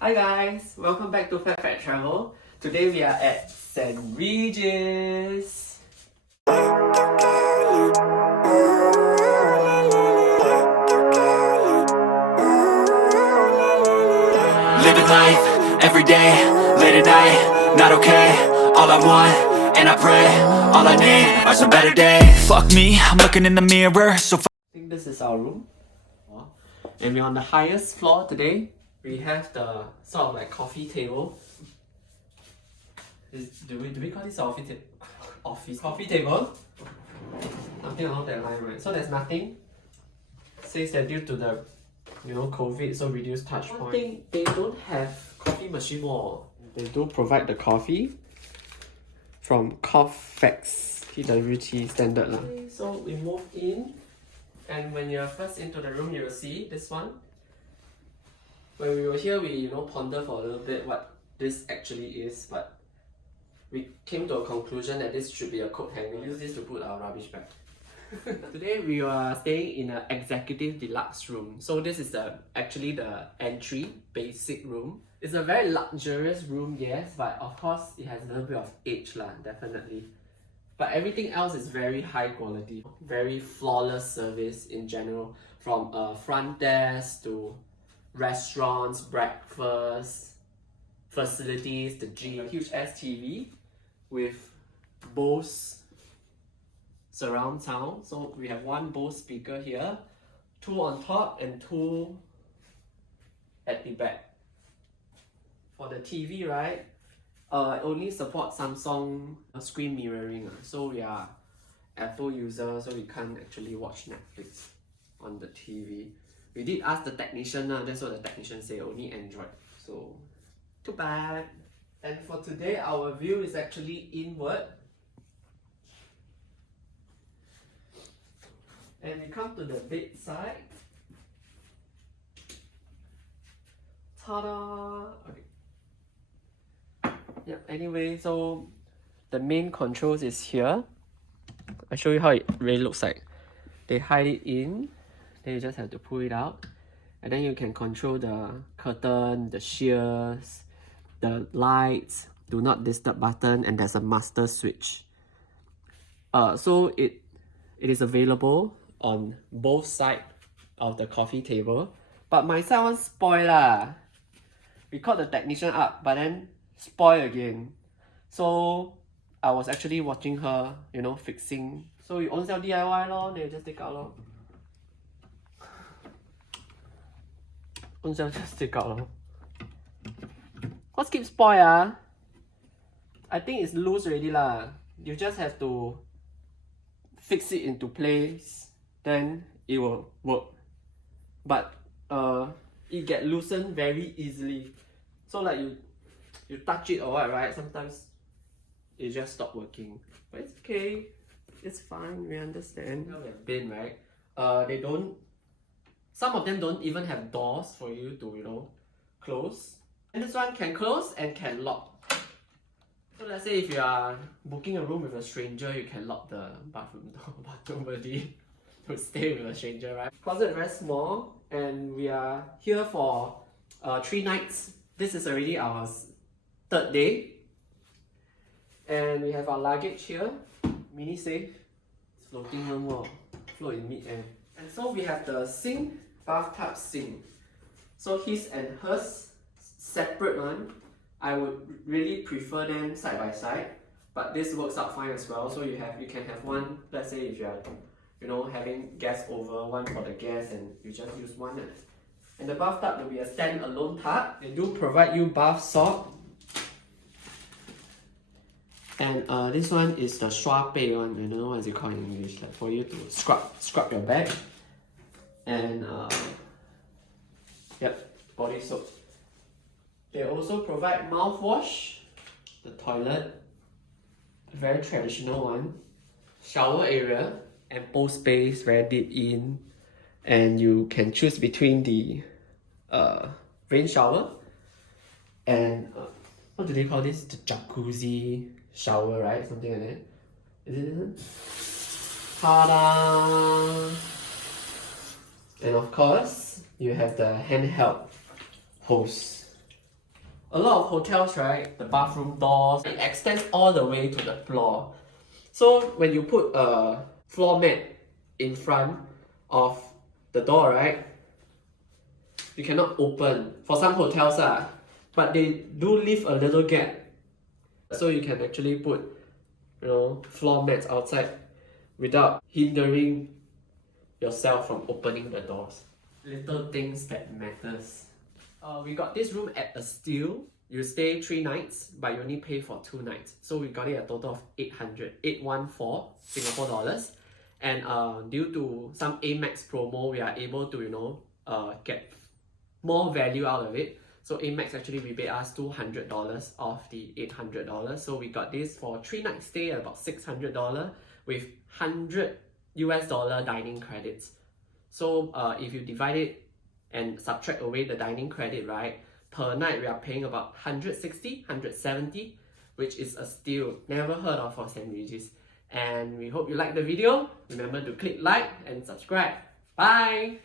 Hi guys, welcome back to Fat Travel. Today we are at St Regis. Living life, everyday, late at night, not okay. All I want, and I pray, all I need are some better days. Fuck me, I'm looking in the mirror, so I think this is our room. And we're on the highest floor today. We have the sort of like coffee table. Do we call this coffee table? Something along that line, right? So there's nothing. Says that due to the COVID, so reduced touch point. One thing, they don't have coffee machine more. They do provide the coffee from Coffex TWT standard lah. Okay, so we move in, and when you're first into the room, you will see this one. When we were here, we ponder for a little bit what this actually is, but we came to a conclusion that this should be a coat hanger. We use this to put our rubbish back. Today we are staying in an executive deluxe room. So this is actually the entry basic room. It's a very luxurious room, yes, but of course it has a little bit of age lah, definitely. But everything else is very high quality, very flawless service in general, from front desk to restaurants, breakfast, facilities, the gym, huge TV with Bose surround sound. So we have one Bose speaker here, two on top and two at the back. For the TV, right, it only supports Samsung screen mirroring. So we are Apple users, so we can't actually watch Netflix on the TV. We did ask the technician, that's what the technician said, only Android. So too bad. And for today, our view is actually inward. And we come to the bedside. Ta-da! Okay. Yeah, anyway, so the main controls is here. I'll show you how it really looks like. They hide it in, then you just have to pull it out. And then you can control the curtain, the shears, the lights, do not disturb button, and there's a master switch. So it is available on both sides of the coffee table. But my side one spoil lah. We called the technician up, but then spoil again. So I was actually watching her, fixing. So you own self DIY lor, then you just take out lor. Own self just take out lor. What's keep spoil ah? I think it's loose already lah. You just have to fix it into place, then it will work. But it get loosened very easily. So like you touch it or what, right? Sometimes it just stop working. But it's okay. It's fine, we understand. Now we have bin, right? Some of them don't even have doors for you to, close. And this one can close and can lock. So let's say if you are booking a room with a stranger, you can lock the bathroom door, but nobody will stay with a stranger, right? Closet very small, and we are here for 3 nights. This is already our 3rd day. And we have our luggage here, mini safe. It's floating one more, float in mid-air. And so we have the sink, bathtub sink. So his and hers, separate one. I would really prefer them side by side, but this works out fine as well. So you can have one, let's say if you are having guests over, one for the guests, and you just use one. And the bathtub will be a stand-alone tub. They do provide you bath salt. And this one is the swape one. I don't know what is it called in English, like for you to scrub your back. And yep, body soap. They also provide mouthwash, the toilet, a very traditional one, shower area, ample space, very deep in, and you can choose between the rain shower and what do they call this? The jacuzzi shower, right? Something like that. Is it? Ta-da! And of course, you have the handheld hose. a lot of hotels, right, the bathroom doors, it extends all the way to the floor. So when you put a floor mat in front of the door, right, you cannot open for some hotels, but they do leave a little gap. So you can actually put, floor mats outside without hindering yourself from opening the doors. Little things that matters. We got this room at a steal. You stay 3 nights, but you only pay for 2 nights. So we got it a total of 814 Singapore dollars. And due to some Amex promo, we are able to, get more value out of it. So Amex actually rebate us $200 off the $800. So we got this for 3 nights stay at about $600 with $100 dining credits. So if you divide it and subtract away the dining credit, right, per night we are paying about $160, $170, which is a steal. Never heard of for St Regis. And we hope you like the video. Remember to click like and subscribe. Bye!